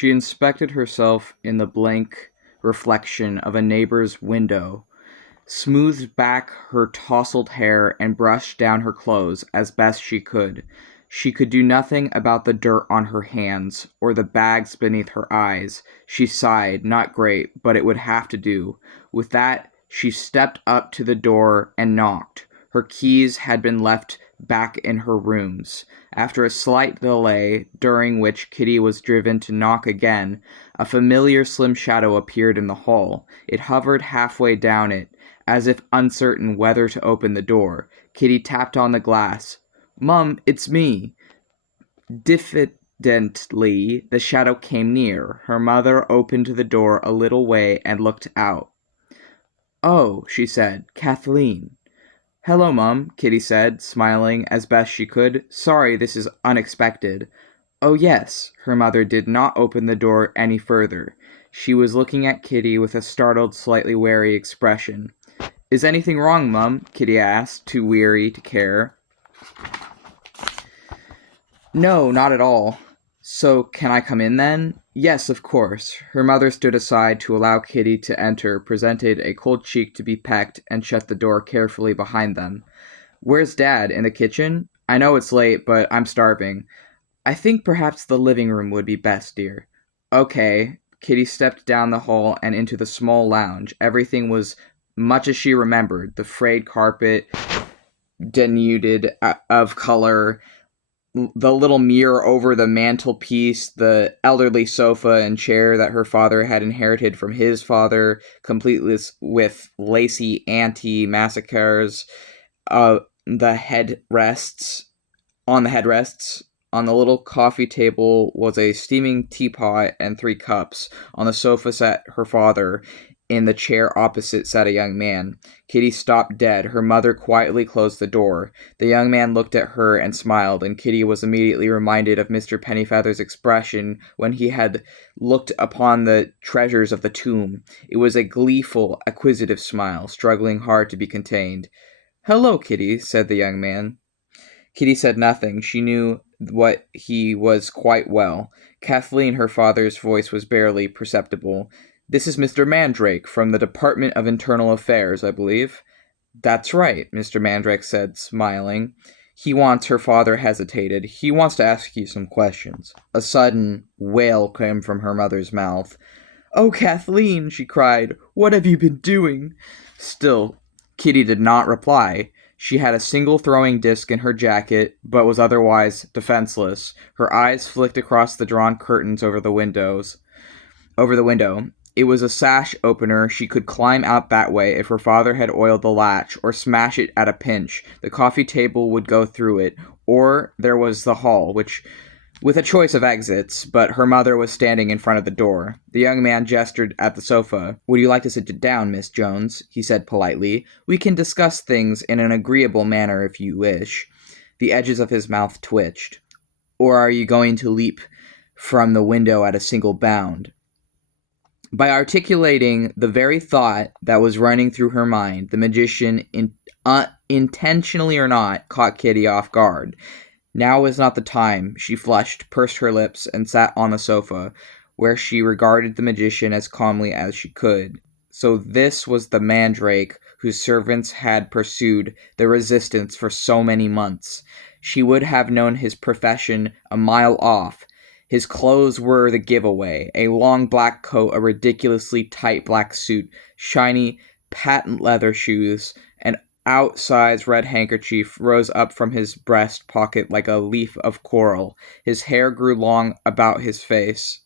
She inspected herself in the blank reflection of a neighbor's window, smoothed back her tousled hair, and brushed down her clothes as best she could. She could do nothing about the dirt on her hands, or the bags beneath her eyes. She sighed, not great, but it would have to do. With that, she stepped up to the door and knocked. Her keys had been left back in her rooms. After a slight delay, during which Kitty was driven to knock again, a familiar slim shadow appeared in the hall. It hovered halfway down it, as if uncertain whether to open the door. Kitty tapped on the glass. "Mum, it's me." Diffidently, the shadow came near. Her mother opened the door a little way and looked out. "Oh," she said, "Kathleen." "Hello, Mum," Kitty said, smiling as best she could. "Sorry this is unexpected." "Oh, yes." Her mother did not open the door any further. She was looking at Kitty with a startled, slightly wary expression. "Is anything wrong, Mum?" Kitty asked, too weary to care. "No, not at all." "So, can I come in, then?" "Yes, of course." Her mother stood aside to allow Kitty to enter, presented a cold cheek to be pecked, and shut the door carefully behind them. "Where's Dad? In the kitchen? I know it's late, but I'm starving." "I think perhaps the living room would be best, dear." "Okay." Kitty stepped down the hall and into the small lounge. Everything was much as she remembered. The frayed carpet, denuded of color, the little mirror over the mantelpiece, the elderly sofa and chair that her father had inherited from his father, complete with lacy anti-massacres, the headrests, on the headrests. On the little coffee table was a steaming teapot and 3 cups. On the sofa sat her father. In the chair opposite sat a young man. Kitty stopped dead. Her mother quietly closed the door. The young man looked at her and smiled, and Kitty was immediately reminded of Mr. Pennyfeather's expression when he had looked upon the treasures of the tomb. It was a gleeful, acquisitive smile, struggling hard to be contained. "Hello, Kitty," said the young man. Kitty said nothing. She knew what he was quite well. "Kathleen," her father's voice was barely perceptible. "This is Mr. Mandrake, from the Department of Internal Affairs, I believe." "That's right," Mr. Mandrake said, smiling. Her father hesitated. "He wants to ask you some questions." A sudden wail came from her mother's mouth. "Oh, Kathleen," she cried, "what have you been doing?" Still, Kitty did not reply. She had a single throwing disc in her jacket, but was otherwise defenseless. Her eyes flicked across the drawn curtains over the window. It was a sash opener. She could climb out that way if her father had oiled the latch, or smash it at a pinch. The coffee table would go through it, or there was the hall, with a choice of exits, but her mother was standing in front of the door. The young man gestured at the sofa. "Would you like to sit down, Miss Jones?" he said politely. "We can discuss things in an agreeable manner if you wish." The edges of his mouth twitched. "Or are you going to leap from the window at a single bound?" By articulating the very thought that was running through her mind, the magician, intentionally or not, caught Kitty off guard. Now was not the time. She flushed, pursed her lips, and sat on the sofa, where she regarded the magician as calmly as she could. So this was the Mandrake whose servants had pursued the resistance for so many months. She would have known his profession a mile off. His clothes were the giveaway: a long black coat, a ridiculously tight black suit, shiny patent leather shoes, and outsized red handkerchief rose up from his breast pocket like a leaf of coral. His hair grew long about his face,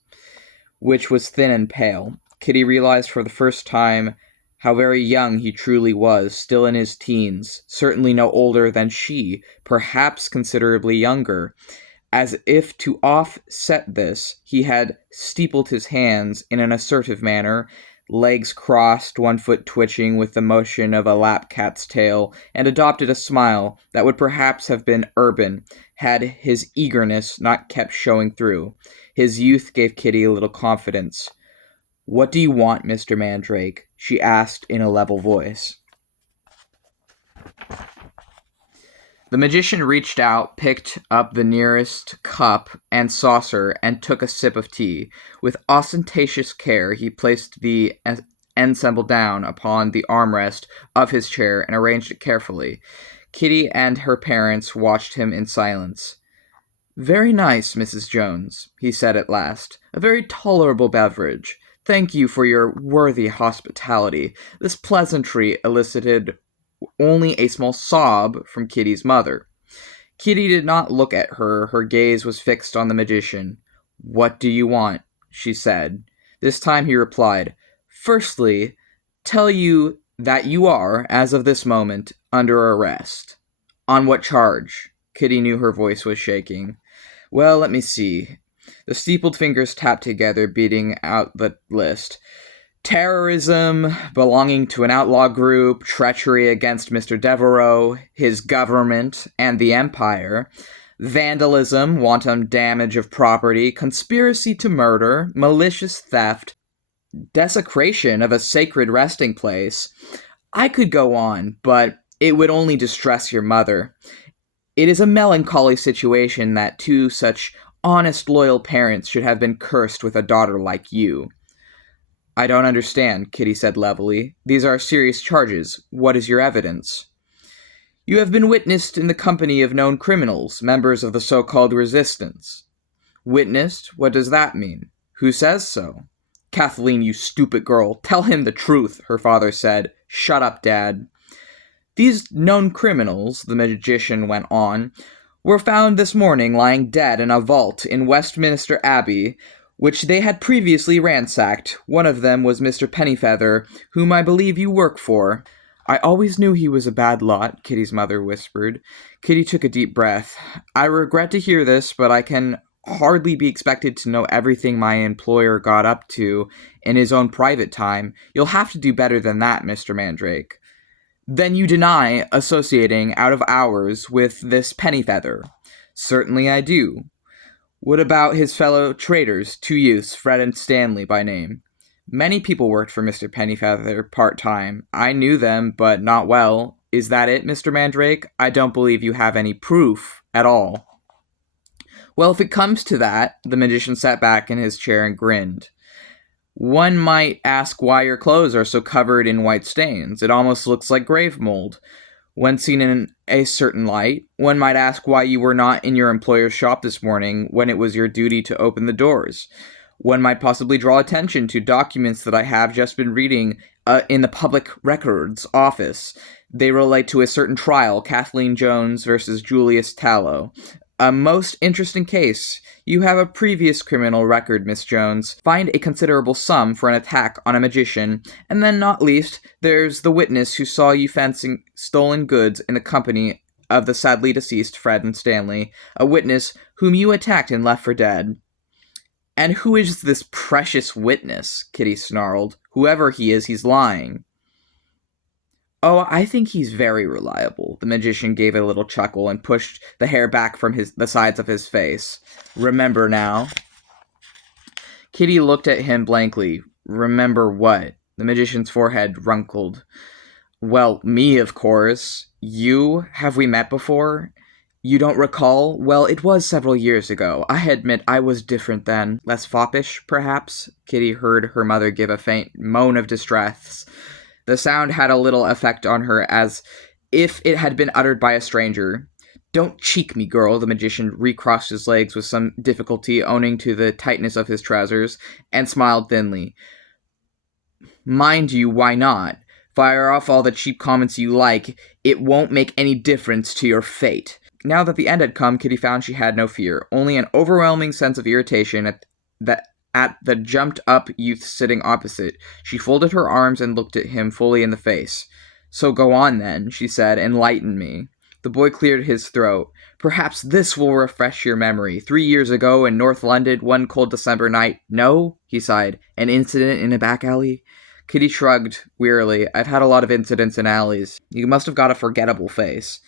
which was thin and pale. Kitty realized for the first time how very young he truly was, still in his teens, certainly no older than she, perhaps considerably younger. As if to offset this, he had steepled his hands in an assertive manner, legs crossed, one foot twitching with the motion of a lap cat's tail, and adopted a smile that would perhaps have been urban had his eagerness not kept showing through. His youth gave Kitty a little confidence. "What do you want, Mr. Mandrake?" she asked in a level voice. The magician reached out, picked up the nearest cup and saucer, and took a sip of tea. With ostentatious care, he placed the ensemble down upon the armrest of his chair and arranged it carefully. Kitty and her parents watched him in silence. "Very nice, Mrs. Jones," he said at last. "A very tolerable beverage. Thank you for your worthy hospitality." This pleasantry elicited only a small sob from Kitty's mother. Kitty did not look at her. Her gaze was fixed on the magician. "What do you want?" she said. This time he replied, "Firstly, tell you that you are, as of this moment, under arrest." "On what charge?" Kitty knew her voice was shaking. "Well, let me see." The steepled fingers tapped together, beating out the list. "Terrorism, belonging to an outlaw group, treachery against Mr. Devereaux, his government, and the Empire, vandalism, wanton damage of property, conspiracy to murder, malicious theft, desecration of a sacred resting place. I could go on, but it would only distress your mother. It is a melancholy situation that two such honest, loyal parents should have been cursed with a daughter like you." "I don't understand," Kitty said levelly. "These are serious charges. What is your evidence?" "You have been witnessed in the company of known criminals, members of the so-called resistance." "Witnessed? What does that mean? Who says so?" "Kathleen, you stupid girl, tell him the truth," her father said. "Shut up, Dad." "These known criminals," the magician went on, "were found this morning lying dead in a vault in Westminster Abbey, which they had previously ransacked. One of them was Mr. Pennyfeather, whom I believe you work for." "I always knew he was a bad lot," Kitty's mother whispered. Kitty took a deep breath. "I regret to hear this, but I can hardly be expected to know everything my employer got up to in his own private time. You'll have to do better than that, Mr. Mandrake." "Then you deny associating out of hours with this Pennyfeather?" "Certainly I do." "What about his fellow traders, two youths, Fred and Stanley by name?" "Many people worked for Mr. Pennyfeather part-time. I knew them, but not well. Is that it, Mr. Mandrake? I don't believe you have any proof at all." "Well, if it comes to that," the magician sat back in his chair and grinned. "One might ask why your clothes are so covered in white stains. It almost looks like grave mold. When seen in a certain light, one might ask why you were not in your employer's shop this morning when it was your duty to open the doors. One might possibly draw attention to documents that I have just been reading in the Public Records Office. They relate to a certain trial, Kathleen Jones versus Julius Tallow. A most interesting case. You have a previous criminal record, Miss Jones. Find a considerable sum for an attack on a magician. And then, not least, there's the witness who saw you fencing stolen goods in the company of the sadly deceased Fred and Stanley. A witness whom you attacked and left for dead." "And who is this precious witness?" Kitty snarled. "Whoever he is, he's lying." "Oh, I think he's very reliable." The magician gave a little chuckle and pushed the hair back from the sides of his face. "Remember now." Kitty looked at him blankly. "Remember what?" The magician's forehead wrinkled. "Well, me, of course. You? Have we met before?" "You don't recall? Well, it was several years ago. I admit I was different then. Less foppish, perhaps?" Kitty heard her mother give a faint moan of distress. The sound had a little effect on her, as if it had been uttered by a stranger. "Don't cheek me, girl." The magician recrossed his legs with some difficulty owing to the tightness of his trousers, and smiled thinly. "Mind you, why not? Fire off all the cheap comments you like. It won't make any difference to your fate." Now that the end had come, Kitty found she had no fear, only an overwhelming sense of irritation at the jumped-up youth sitting opposite. She folded her arms and looked at him fully in the face. "So go on, then," she said. "Enlighten me." The boy cleared his throat. "Perhaps this will refresh your memory. 3 years ago, in North London, one cold December night—" "No?" he sighed. "An incident in a back alley?" Kitty shrugged wearily. "I've had a lot of incidents in alleys. You must have got a forgettable face."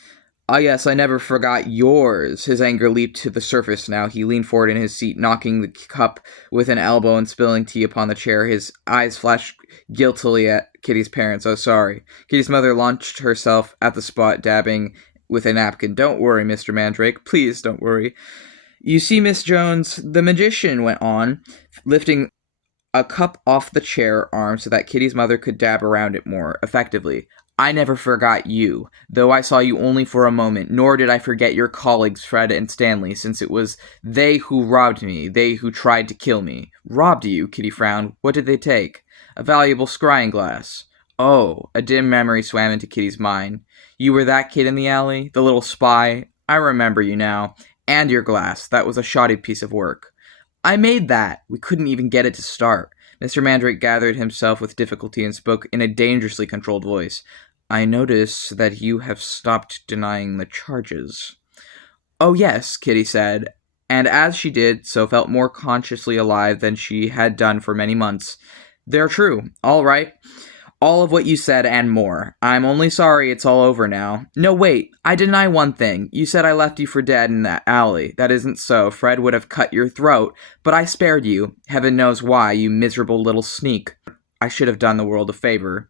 "Ah, yes, I never forgot yours." His anger leaped to the surface now. He leaned forward in his seat, knocking the cup with an elbow and spilling tea upon the chair. His eyes flashed guiltily at Kitty's parents. "Oh, sorry." Kitty's mother launched herself at the spot, dabbing with a napkin. "Don't worry, Mr. Mandrake. Please don't worry. You see, Miss Jones," the magician went on, lifting a cup off the chair arm so that Kitty's mother could dab around it more effectively. "I never forgot you, though I saw you only for a moment, nor did I forget your colleagues Fred and Stanley, since it was they who robbed me, they who tried to kill me." "Robbed you?" Kitty frowned. "What did they take?" "A valuable scrying glass." Oh, a dim memory swam into Kitty's mind. "You were that kid in the alley? The little spy? I remember you now. And your glass. That was a shoddy piece of work." "I made that. We couldn't even get it to start." Mr. Mandrake gathered himself with difficulty and spoke in a dangerously controlled voice. "I notice that you have stopped denying the charges." "Oh, yes," Kitty said, and as she did so felt more consciously alive than she had done for many months. "They're true. All right. All of what you said and more. I'm only sorry it's all over now. No, wait, I deny one thing. You said I left you for dead in that alley. That isn't so. Fred would have cut your throat, but I spared you. Heaven knows why, you miserable little sneak. I should have done the world a favor."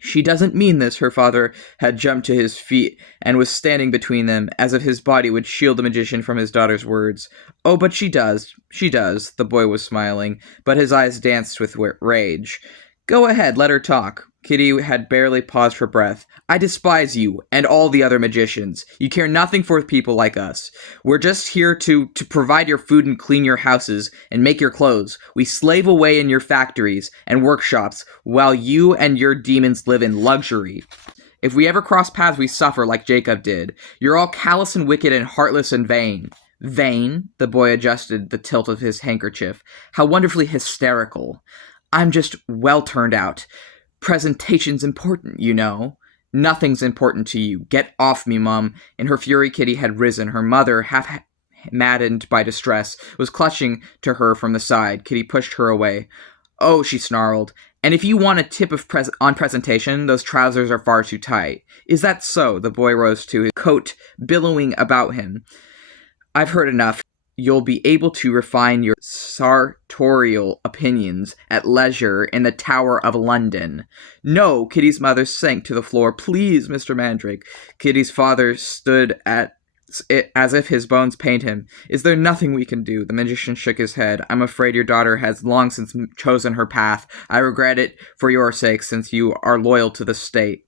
"She doesn't mean this." Her father had jumped to his feet and was standing between them, as if his body would shield the magician from his daughter's words. "Oh, but she does. She does." The boy was smiling, but his eyes danced with rage. "Go ahead, let her talk." Kitty had barely paused for breath. "I despise you and all the other magicians. You care nothing for people like us. We're just here to provide your food and clean your houses and make your clothes. We slave away in your factories and workshops while you and your demons live in luxury. If we ever cross paths, we suffer like Jacob did. You're all callous and wicked and heartless and vain." "Vain?" The boy adjusted the tilt of his handkerchief. "How wonderfully hysterical. I'm just well turned out. Presentation's important, you know." "Nothing's important to you. Get off me, Mum." In her fury, Kitty had risen. Her mother, half maddened by distress, was clutching to her from the side. Kitty pushed her away. "Oh," she snarled. "And if you want a tip of on presentation, those trousers are far too tight." "Is that so?" The boy rose to his coat, billowing about him. "I've heard enough. You'll be able to refine your sartorial opinions at leisure in the Tower of London." "No!" Kitty's mother sank to the floor. "Please, Mr. Mandrake." Kitty's father stood at it as if his bones pained him. "Is there nothing we can do?" The magician shook his head. "I'm afraid your daughter has long since chosen her path. I regret it for your sake, since you are loyal to the state."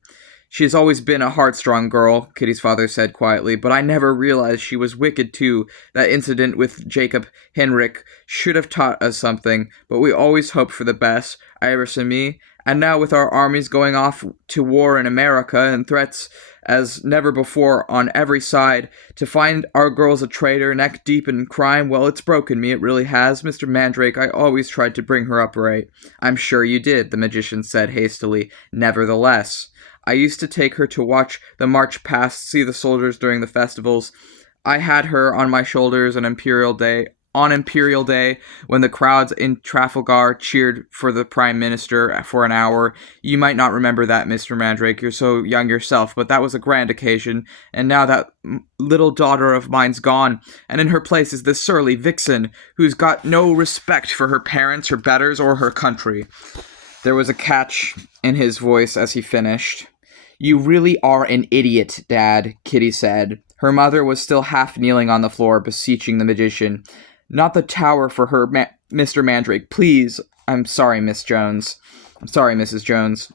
"She has always been a hard-strung girl," Kitty's father said quietly, "but I never realized she was wicked too. That incident with Jacob Henrik should have taught us something, but we always hoped for the best, Iris and me. And now with our armies going off to war in America and threats as never before on every side, to find our girl's a traitor, neck deep in crime, well, it's broken me, it really has. Mr. Mandrake, I always tried to bring her up right." "I'm sure you did," the magician said hastily. "Nevertheless, I used to take her to watch the march past, see the soldiers during the festivals. I had her on my shoulders on Imperial Day, when the crowds in Trafalgar cheered for the Prime Minister for an hour. You might not remember that, Mr. Mandrake, you're so young yourself, but that was a grand occasion, and now that little daughter of mine's gone, and in her place is this surly vixen, who's got no respect for her parents, her betters, or her country." There was a catch in his voice as he finished. "You really are an idiot, Dad," Kitty said. Her mother was still half kneeling on the floor, beseeching the magician. "Not the tower for her, Mr. Mandrake, please." "I'm sorry, Miss Jones. I'm sorry, Mrs. Jones."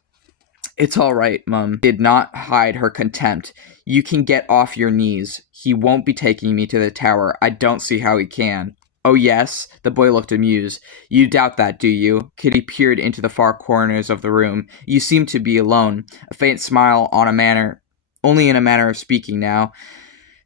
"It's all right, Mum." Did not hide her contempt. "You can get off your knees. He won't be taking me to the tower. I don't see how he can." "Oh, yes?" The boy looked amused. "You doubt that, do you?" Kitty peered into the far corners of the room. "You seem to be alone." A faint smile only in a manner of speaking now.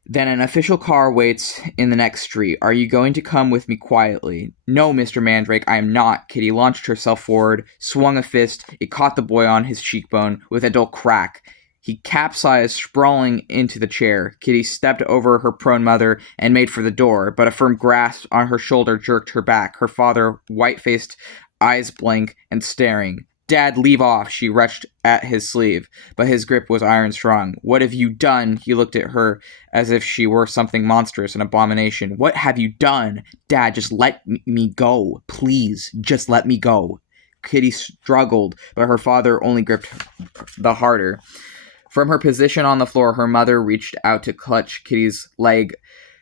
"Then an official car waits in the next street. Are you going to come with me quietly?" "No, Mr. Mandrake, I am not." Kitty launched herself forward, swung a fist. It caught the boy on his cheekbone with a dull crack. He capsized, sprawling into the chair. Kitty stepped over her prone mother and made for the door, but a firm grasp on her shoulder jerked her back. Her father, white-faced, eyes blank and staring. "Dad, leave off." She wrenched at his sleeve, but his grip was iron-strong. "What have you done?" He looked at her as if she were something monstrous, an abomination. "What have you done? Dad, just let me go. Please, just let me go." Kitty struggled, but her father only gripped the harder. From her position on the floor, her mother reached out to clutch Kitty's leg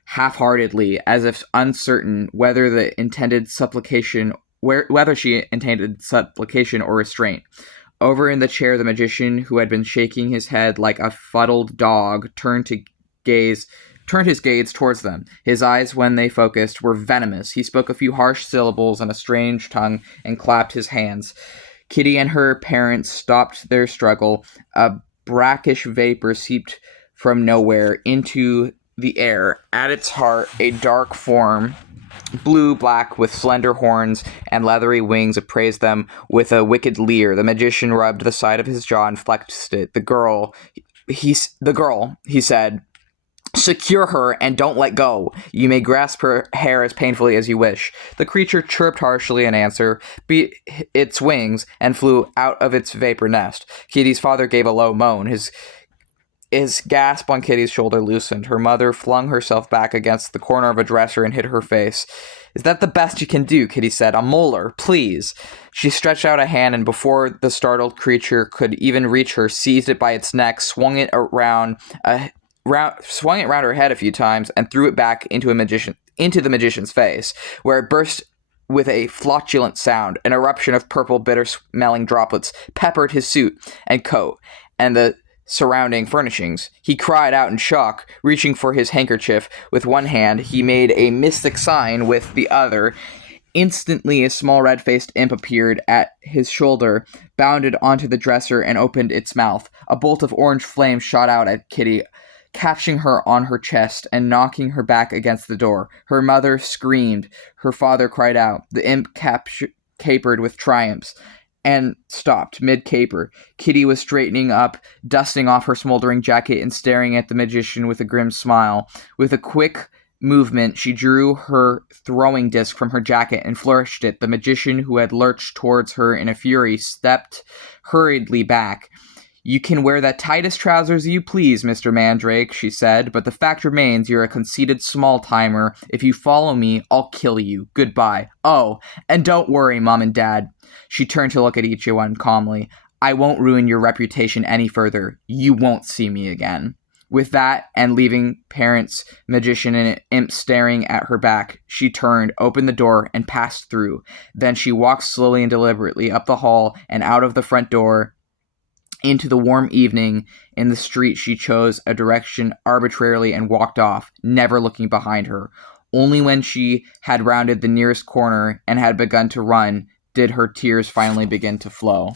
half-heartedly, as if uncertain whether she intended supplication or restraint. Over in the chair, the magician, who had been shaking his head like a fuddled dog, turned his gaze towards them. His eyes, when they focused, were venomous. He spoke a few harsh syllables in a strange tongue and clapped his hands. Kitty and her parents stopped their struggle. A brackish vapor seeped from nowhere into the air. At its heart, a dark form, blue-black, with slender horns and leathery wings, appraised them with a wicked leer. The magician rubbed the side of his jaw and flexed it. The girl, he said, "Secure her and don't let go. You may grasp her hair as painfully as you wish." The creature chirped harshly in answer, beat its wings, and flew out of its vapor nest. Kitty's father gave a low moan. His gasp on Kitty's shoulder loosened. Her mother flung herself back against the corner of a dresser and hid her face. "Is that the best you can do?" Kitty said. "A molar, please." She stretched out a hand, and before the startled creature could even reach her, seized it by its neck, swung it round her head a few times, and threw it back into the magician's face, where it burst with a flatulent sound. An eruption of purple, bitter-smelling droplets peppered his suit and coat and the surrounding furnishings. He cried out in shock, reaching for his handkerchief with one hand. He made a mystic sign with the other. Instantly, a small red-faced imp appeared at his shoulder, bounded onto the dresser, and opened its mouth. A bolt of orange flame shot out at Kitty, catching her on her chest and knocking her back against the door. Her mother screamed. Her father cried out. The imp capered with triumph and stopped mid-caper. Kitty was straightening up, dusting off her smoldering jacket, and staring at the magician with a grim smile. With a quick movement, she drew her throwing disc from her jacket and flourished it. The magician, who had lurched towards her in a fury, stepped hurriedly back. "You can wear that tightest trousers you please, Mr. Mandrake," she said, "but the fact remains you're a conceited small-timer. If you follow me, I'll kill you. Goodbye. Oh, and don't worry, Mom and Dad." She turned to look at Ichiwan calmly. "I won't ruin your reputation any further. You won't see me again." With that, and leaving parents, magician, and imp staring at her back, she turned, opened the door, and passed through. Then she walked slowly and deliberately up the hall and out of the front door into the warm evening. In the street, she chose a direction arbitrarily and walked off, never looking behind her. Only when she had rounded the nearest corner and had begun to run did her tears finally begin to flow.